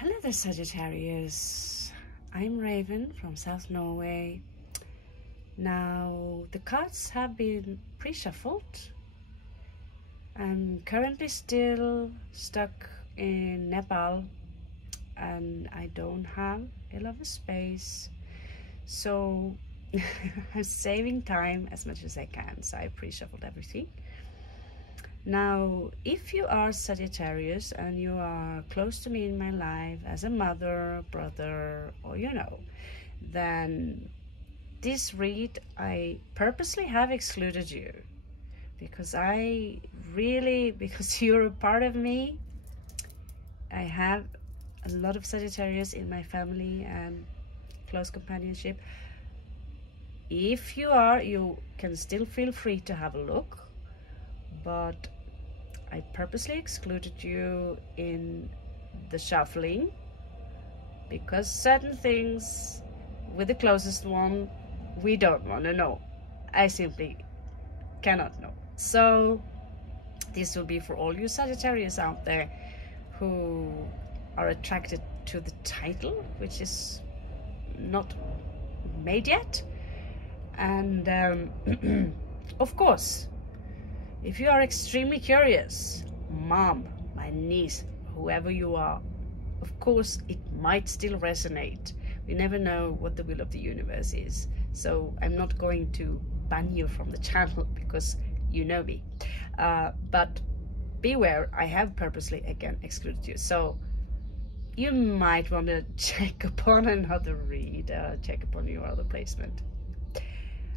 Hello there, Sagittarius. I'm Raven from South Norway. Now, the cards have been pre-shuffled. I'm currently still stuck in Nepal and I don't have a lot of space. So I'm saving time as much as I can. So I pre-shuffled everything. Now, if you are Sagittarius and you are close to me in my life as a mother, brother, or then this read, I purposely have excluded you because because you're a part of me. I have a lot of Sagittarius in my family and close companionship. If you are, you can still feel free to have a look. But I purposely excluded you in the shuffling because certain things with the closest one we don't want to know. I simply cannot know. So this will be for all you Sagittarius out there who are attracted to the title, which is not made yet. And of course, if you are extremely curious, mom, my niece, whoever you are, of course, it might still resonate. We never know what the will of the universe is. So I'm not going to ban you from the channel because you know me. But beware, I have purposely, again, excluded you. So you might want to check upon another read, check upon your other placement.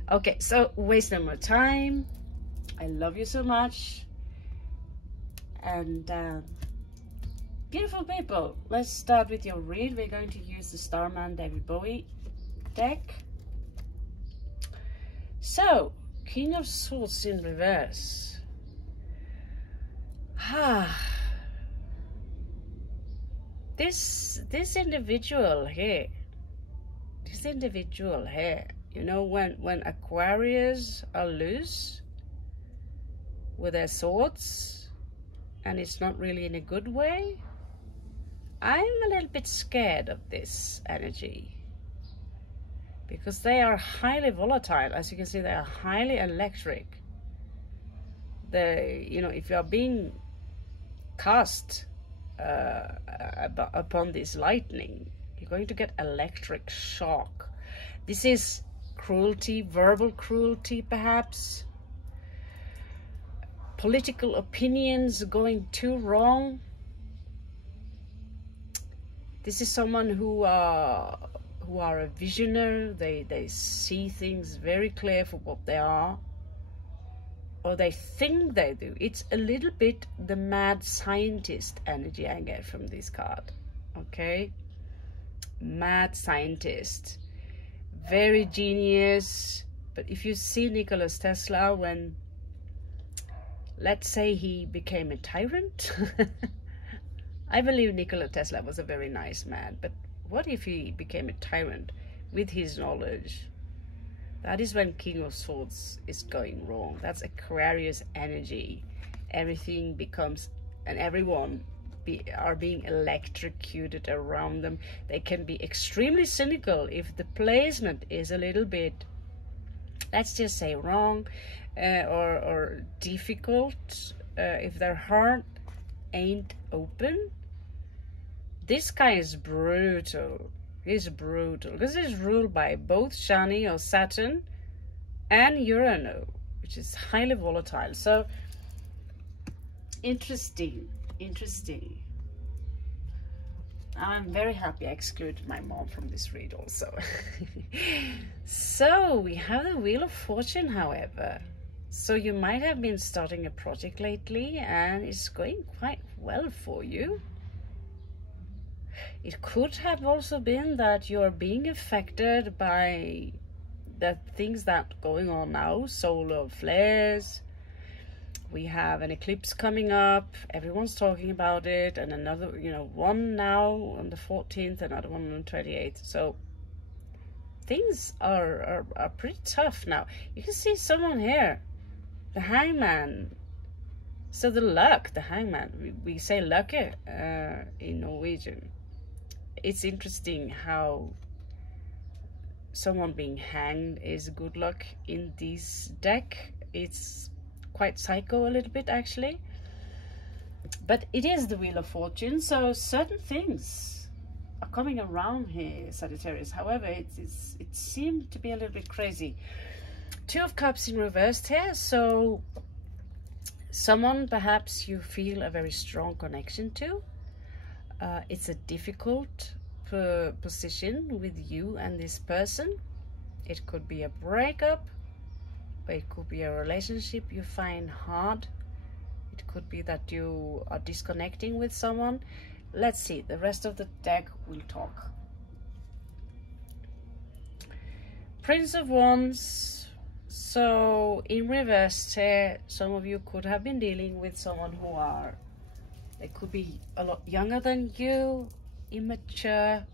Okay, so waste no more time. I love you so much. And beautiful people, let's start with your read. We're going to use the Starman David Bowie deck. So, King of Swords in reverse. This individual here, you know, when Aquarius are loose with their swords, and it's not really in a good way, I'm a little bit scared of this energy because they are highly volatile. As you can see, they are highly electric. They, you know, if you are being cast upon this lightning, you're going to get electric shock. This is cruelty, verbal cruelty perhaps, political opinions going too wrong. This is someone who are a visionary. They see things very clear for what they are, or they think they do. It's a little bit the mad scientist energy I get from this card. Okay, mad scientist, very genius. But if you see Nikola Tesla, when, let's say, he became a tyrant. I believe Nikola Tesla was a very nice man, but what if he became a tyrant with his knowledge? That is when King of Swords is going wrong. That's Aquarius energy. Everything becomes, and everyone are being electrocuted around them. They can be extremely cynical if the placement is a little bit, let's just say, wrong, or difficult, if their heart ain't open. This guy is brutal. He's brutal because he's ruled by both Shani or Saturn and Uranus, which is highly volatile. So interesting. I'm very happy I excluded my mom from this read also. So we have the Wheel of Fortune, however. So you might have been starting a project lately and it's going quite well for you. It could have also been that you're being affected by the things that are going on now, solar flares. We have an eclipse coming up, everyone's talking about it, and another, one now on the 14th, another one on the 28th. So things are pretty tough now. You can see someone here, the Hangman. So the Hangman, we say lucky in Norwegian. it's interesting how someone being hanged is good luck in this deck. It's quite psycho a little bit actually, but it is the Wheel of Fortune, so certain things are coming around here, Sagittarius. However, it seemed to be a little bit crazy. Two of Cups in reversed here, so someone perhaps you feel a very strong connection to. It's a difficult position with you and this person. It could be a breakup, or it could be a relationship you find hard. It could be that you are disconnecting with someone. Let's see, the rest of the deck will talk. Prince of Wands. So in reverse here, some of you could have been dealing with someone who they could be a lot younger than you, immature,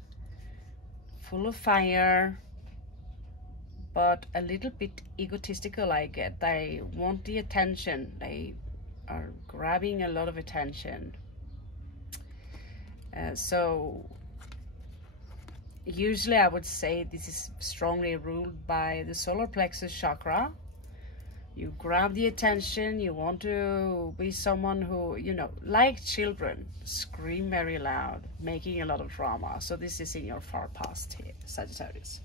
full of fire, but a little bit egotistical. I get they want the attention. They are grabbing a lot of attention. So usually I would say this is strongly ruled by the solar plexus chakra. You grab the attention, you want to be someone who, you know, like children, scream very loud, making a lot of drama. So this is in your far past here, Sagittarius.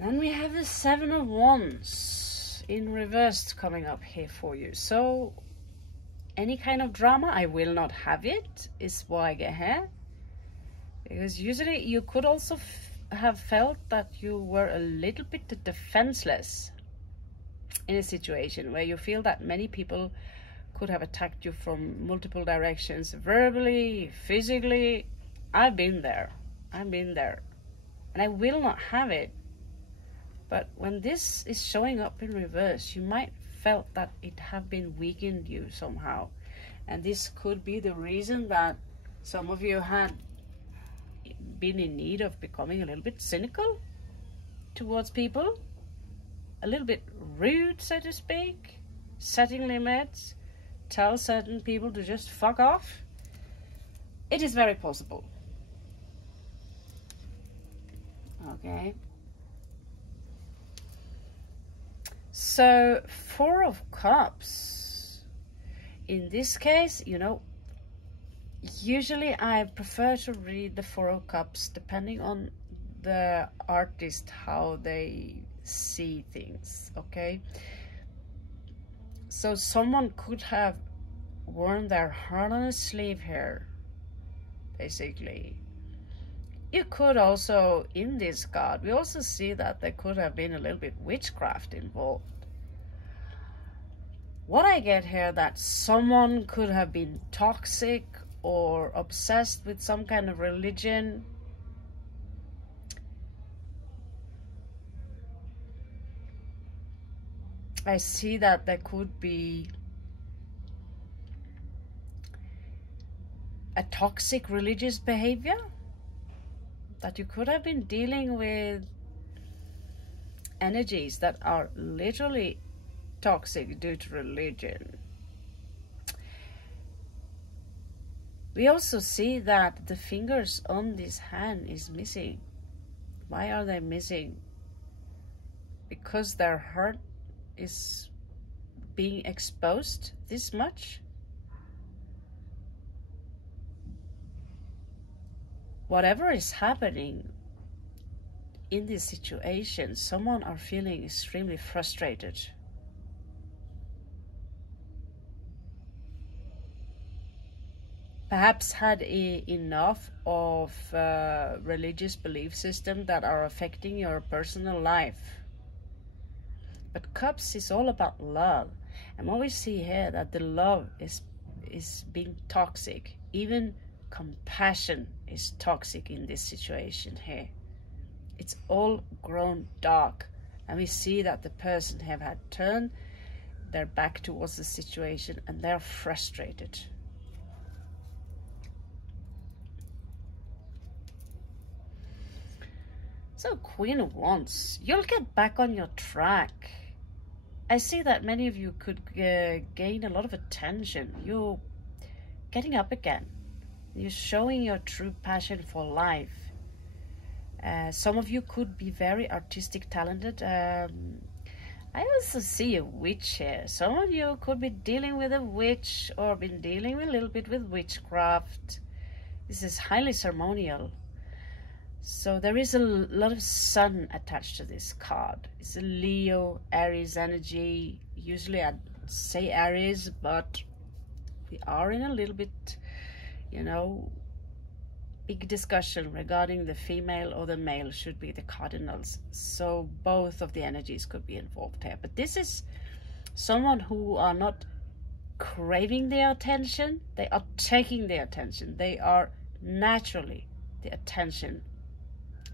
Then we have the Seven of Wands in reverse coming up here for you. So any kind of drama, I will not have it, is what I get here. Because usually you could also have felt that you were a little bit defenseless in a situation where you feel that many people could have attacked you from multiple directions, verbally, physically. I've been there, and I will not have it. But when this is showing up in reverse, you might felt that it have been weakened you somehow, and this could be the reason that some of you had been in need of becoming a little bit cynical towards people, a little bit rude, so to speak, setting limits, tell certain people to just fuck off. It is very possible. Okay. So, Four of Cups. In this case, you know, usually I prefer to read the Four of Cups depending on the artist, how they see things, okay? So someone could have worn their heart on a sleeve here, basically. You could also, in this card, we also see that there could have been a little bit witchcraft involved. What I get here, that someone could have been toxic or obsessed with some kind of religion. I see that there could be a toxic religious behavior, that you could have been dealing with energies that are literally toxic due to religion. We also see that the fingers on this hand is missing. Why are they missing? Because their heart is being exposed this much? Whatever is happening in this situation, someone are feeling extremely frustrated. Perhaps had enough of religious belief system that are affecting your personal life. But Cups is all about love. And what we see here, that the love is being toxic. Even compassion is toxic in this situation here. It's all grown dark. And we see that the person have had turned their back towards the situation and they're frustrated. So Queen of Wands, you'll get back on your track. I see that many of you could gain a lot of attention. You getting up again. You're showing your true passion for life. Some of you could be very artistic talented. I also see a witch here. Some of you could be dealing with a witch or been dealing a little bit with witchcraft. This is highly ceremonial. So there is a lot of sun attached to this card. It's a Leo, Aries energy. Usually I'd say Aries, but we are in a little bit, you know, big discussion regarding the female or the male should be the cardinals. So both of the energies could be involved here. But this is someone who are not craving their attention. They are taking their attention. They are naturally the attention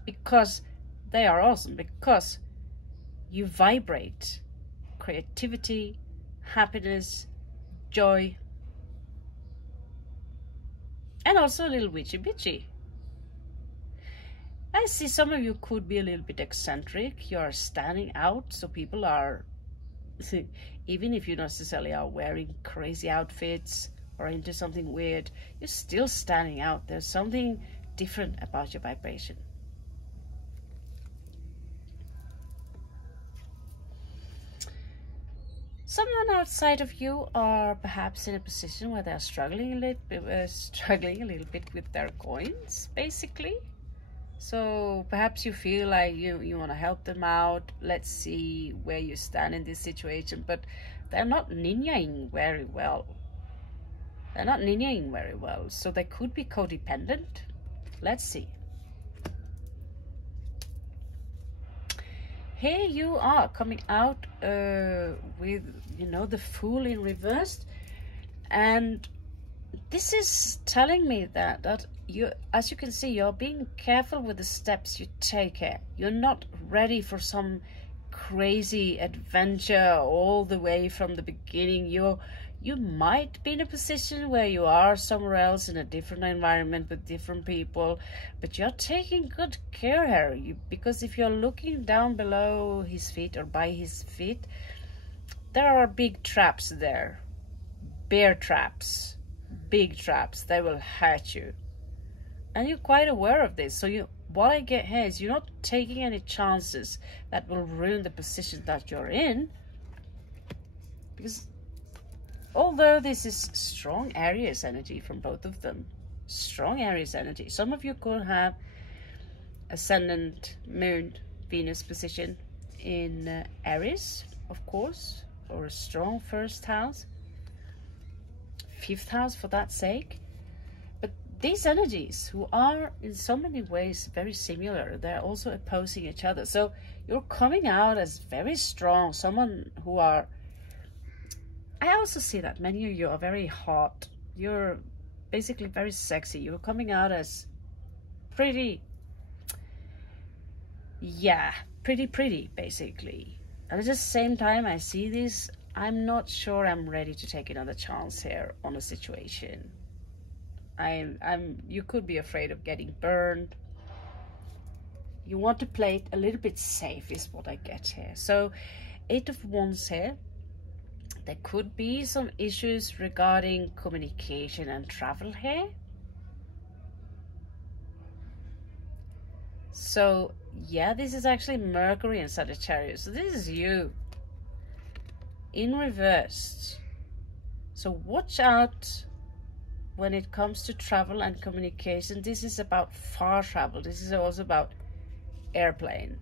because they are awesome, because you vibrate creativity, happiness, joy, and also a little witchy bitchy. I see some of you could be a little bit eccentric. You are standing out, so people are, even if you not necessarily are wearing crazy outfits or into something weird, you're still standing out. There's something different about your vibration. Someone outside of you are perhaps in a position where they're struggling a little bit with their coins, basically. So perhaps you feel like you want to help them out. Let's see where you stand in this situation. But they're not ninjaing very well. They're not ninjaing very well. So they could be codependent. Let's see. Here you are coming out with, you know, the Fool in reversed, and this is telling me that you, as you can see, you're being careful with the steps you take here. You're not ready for some crazy adventure all the way from the beginning. You might be in a position where you are somewhere else in a different environment with different people, but you're taking good care here. Because if you're looking down below his feet or by his feet, there are big traps there. Bear traps. Big traps. They will hurt you. And you're quite aware of this. So what I get here is you're not taking any chances that will ruin the position that you're in. Because although this is strong Aries energy from both of them, strong Aries energy, some of you could have ascendant moon Venus position in Aries, of course, or a strong first house, fifth house for that sake. But these energies, who are in so many ways very similar, they're also opposing each other. So you're coming out as very strong, someone who are, I also see that many of you are very hot. You're basically very sexy. You're coming out as pretty, yeah, pretty, basically. And at the same time, I see this, I'm not sure I'm ready to take another chance here on a situation. You could be afraid of getting burned. You want to play it a little bit safe is what I get here. So 8 of Wands here. There could be some issues regarding communication and travel here. So yeah, this is actually Mercury in Sagittarius. So this is you in reverse. So watch out when it comes to travel and communication. This is about far travel. This is also about airplane.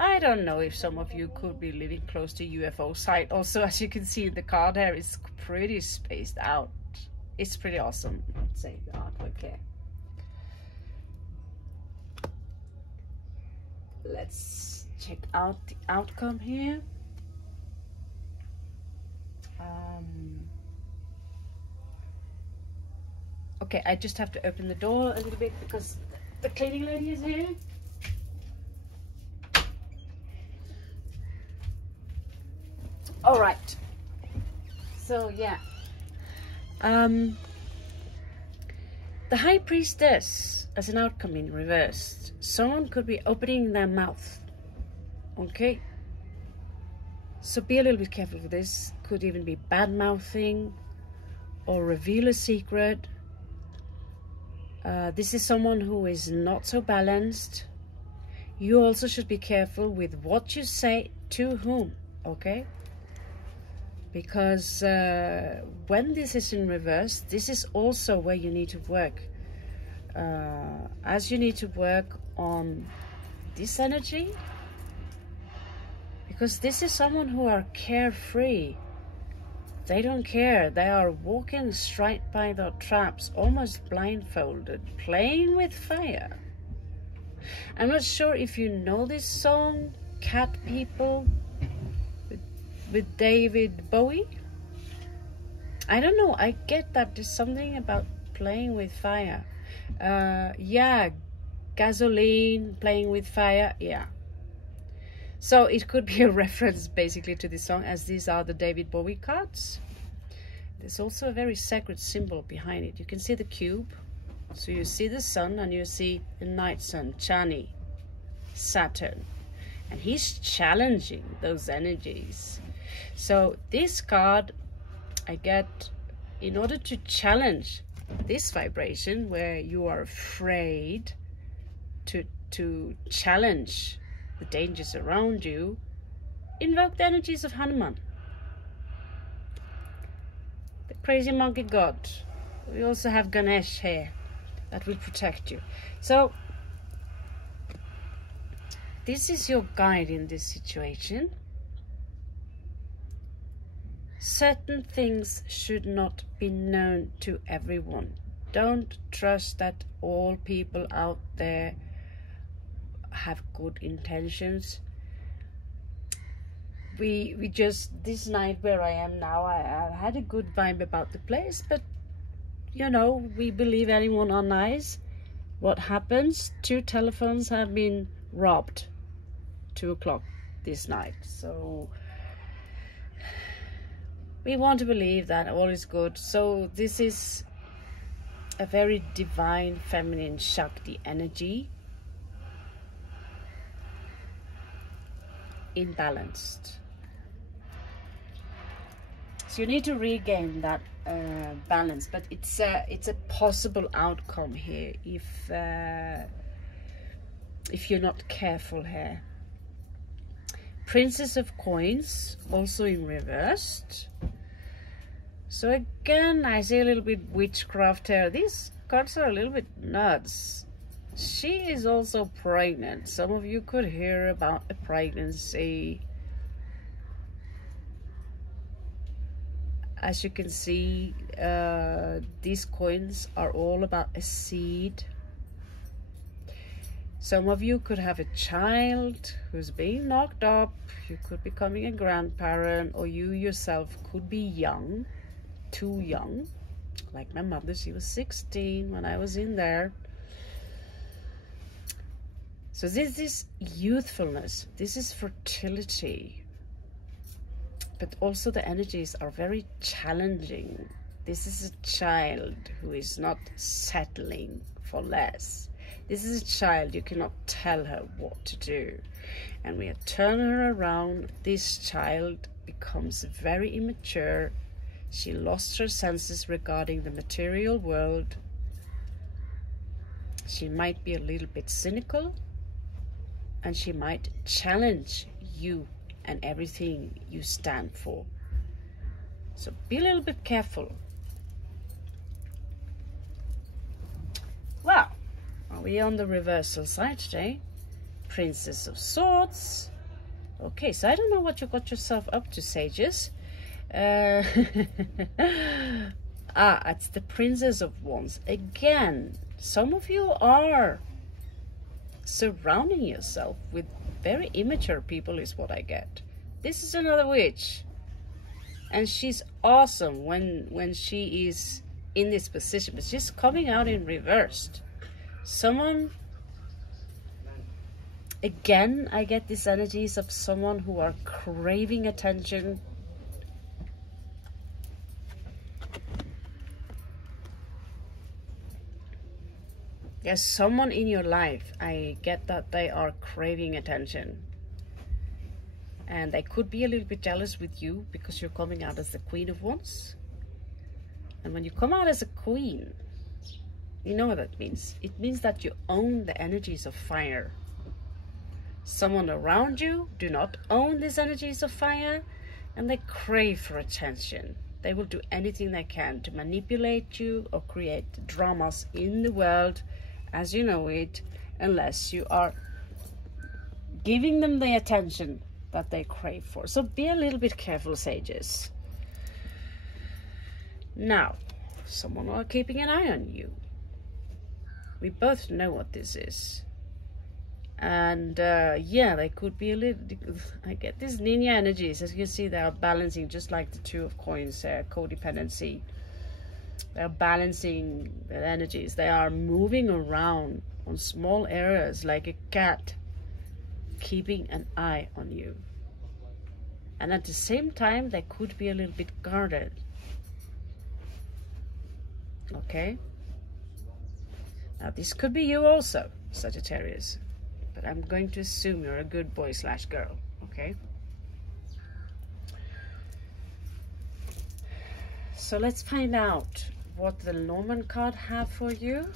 I don't know if some of you could be living close to UFO site. Also, as you can see in the card here, it's pretty spaced out. It's pretty awesome. Let's say the artwork here. Let's check out the outcome here. Okay, I just have to open the door a little bit because the cleaning lady is here. All right. So yeah, the High Priestess as an outcome in reversed. Someone could be opening their mouth. Okay. So be a little bit careful with this. Could even be bad mouthing, or reveal a secret. This is someone who is not so balanced. You also should be careful with what you say to whom, okay? Because when this is in reverse, this is also where you need to work. As you need to work on this energy, because this is someone who are carefree. They don't care. They are walking straight by their traps, almost blindfolded, playing with fire. I'm not sure if you know this song, Cat People, with David Bowie. I don't know. I get that there's something about playing with fire. Yeah, gasoline, playing with fire. Yeah. So it could be a reference basically to this song, as these are the David Bowie cards. There's also a very sacred symbol behind it. You can see the cube. So you see the sun and you see the night sun, Chani, Saturn. And he's challenging those energies. So this card I get in order to challenge this vibration where you are afraid to challenge the dangers around you. Invoke the energies of Hanuman, the crazy monkey god. We also have Ganesh here that will protect you. So this is your guide in this situation. Certain things should not be known to everyone. Don't trust that all people out there have good intentions. We just, this night where I am now, I had a good vibe about the place, but you know, we believe anyone are nice. What happens? 2 telephones have been robbed 2 o'clock this night. So we want to believe that all is good. So this is a very divine feminine Shakti energy, imbalanced. So you need to regain that balance, but it's a possible outcome here if you're not careful here. Princess of Coins, also in reversed. So again, I see a little bit witchcraft here. These cards are a little bit nuts. She is also pregnant. Some of you could hear about a pregnancy. As you can see, these coins are all about a seed. Some of you could have a child who's being knocked up. You could be becoming a grandparent, or you yourself could be young, too young. Like my mother, she was 16 when I was in there. So this is youthfulness. This is fertility. But also the energies are very challenging. This is a child who is not settling for less. This is a child, you cannot tell her what to do. And when you turn her around, this child becomes very immature. She lost her senses regarding the material world. She might be a little bit cynical, and she might challenge you and everything you stand for. So be a little bit careful. Well, are we on the reversal side today? Princess of Swords. Okay, so I don't know what you got yourself up to, sages. It's the Princess of Wands. Again, some of you are surrounding yourself with very immature people, is what I get. This is another witch, and she's awesome when she is in this position, but she's coming out in reversed. Someone, again, I get these energies of someone who are craving attention. There's someone in your life, I get that they are craving attention. And they could be a little bit jealous with you because you're coming out as the Queen of Wands. And when you come out as a queen, you know what that means. It means that you own the energies of fire. Someone around you do not own these energies of fire, and they crave for attention. They will do anything they can to manipulate you or create dramas in the world as you know it, unless you are giving them the attention that they crave for. So be a little bit careful, sages. Now, someone are keeping an eye on you. We both know what this is. And yeah, they could be a little, I get these ninja energies. As you can see, they are balancing, just like the Two of Coins, codependency. They are balancing their energies. They are moving around on small areas like a cat, keeping an eye on you. And at the same time, they could be a little bit guarded. Okay? Now, this could be you also, Sagittarius. But I'm going to assume you're a good boy / girl, okay? So let's find out what the Norman card have for you.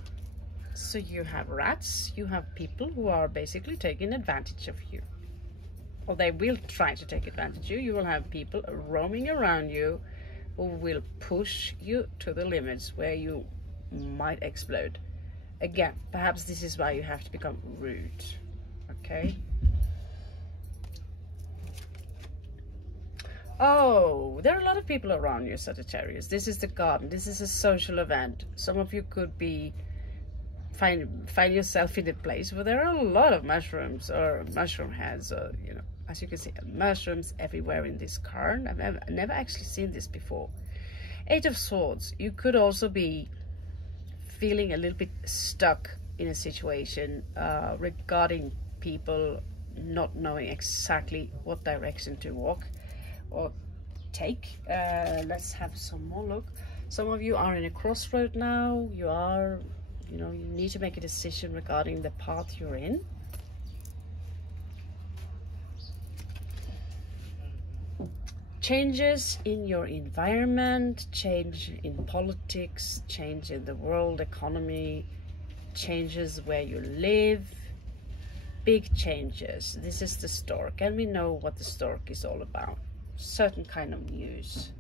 So you have rats, you have people who are basically taking advantage of you. Or they will try to take advantage of you. You will have people roaming around you who will push you to the limits where you might explode. Again, perhaps this is why you have to become rude. Okay. Oh, there are a lot of people around you, Sagittarius. This is the garden. This is a social event. Some of you could be find yourself in a place where there are a lot of mushrooms or mushroom heads, or you know, as you can see, mushrooms everywhere in this card. I've never actually seen this before. 8 of Swords. You could also be feeling a little bit stuck in a situation regarding people not knowing exactly what direction to walk or take. Let's have some more look. Some of you are in a crossroad now. You are, you know, you need to make a decision regarding the path you're in. Changes in your environment, change in politics, change in the world economy, changes where you live, big changes. This is the stork, and we know what the stork is all about. Certain kind of news.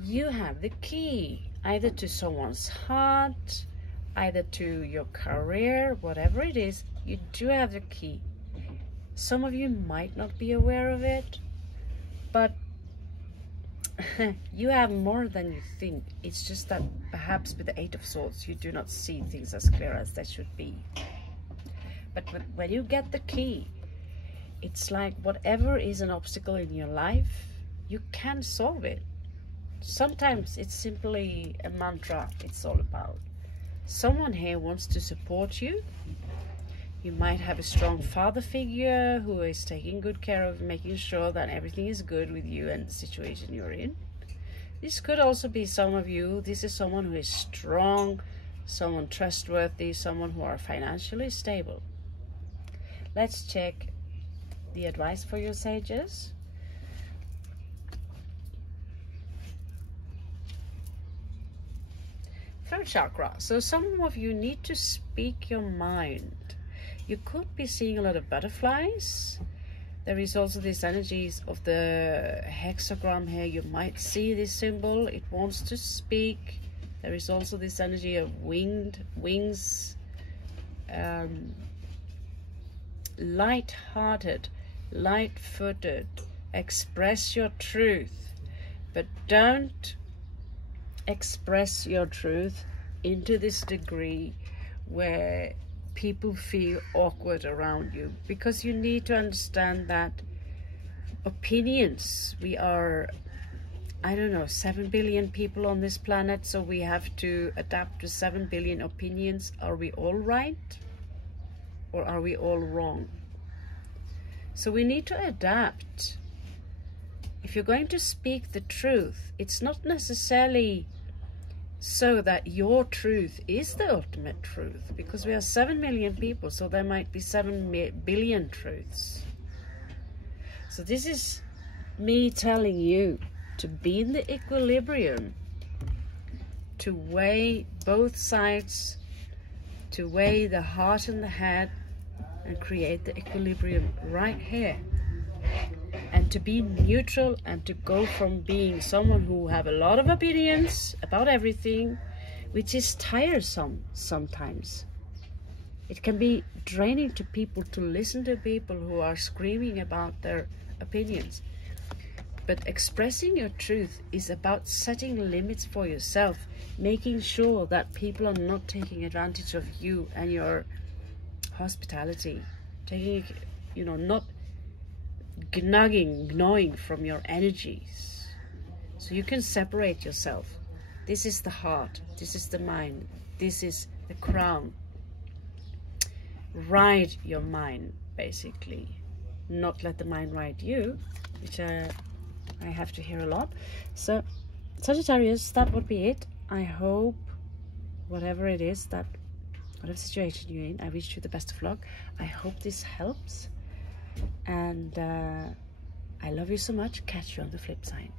You have the key, either to someone's heart, either to your career, whatever it is, you do have the key. Some of you might not be aware of it, but you have more than you think. It's just that perhaps with the 8 of Swords, you do not see things as clear as they should be. But when you get the key, it's like whatever is an obstacle in your life, you can solve it. Sometimes it's simply a mantra it's all about. Someone here wants to support you. You might have a strong father figure who is taking good care of making sure that everything is good with you and the situation you're in. This could also be some of you. This is someone who is strong, someone trustworthy, someone who are financially stable. Let's check the advice for your sages. Third chakra. So some of you need to speak your mind. You could be seeing a lot of butterflies. There is also these energies of the hexagram here. You might see this symbol. It wants to speak. There is also this energy of wings. Light-hearted, light-footed. Express your truth. But don't express your truth into this degree where people feel awkward around you, because you need to understand that opinions, we are, I don't know, 7 billion people on this planet, so we have to adapt to 7 billion opinions. Are we all right or are we all wrong? So we need to adapt. If you're going to speak the truth, it's not necessarily so that your truth is the ultimate truth, because we are 7 million people, so there might be 7 billion truths. So this is me telling you to be in the equilibrium, to weigh both sides, to weigh the heart and the head, and create the equilibrium right here. And to be neutral, and to go from being someone who have a lot of opinions about everything, which is tiresome sometimes. It can be draining to people to listen to people who are screaming about their opinions. But expressing your truth is about setting limits for yourself, making sure that people are not taking advantage of you and your hospitality, taking, you know, not gnawing from your energies. So you can separate yourself. This is the heart, this is the mind, this is the crown. Ride your mind, basically. Not let the mind ride you, which I have to hear a lot. So Sagittarius, that would be it. I hope whatever it is, that whatever situation you're in, I wish you the best of luck. I hope this helps, and I love you so much. Catch you on the flip side.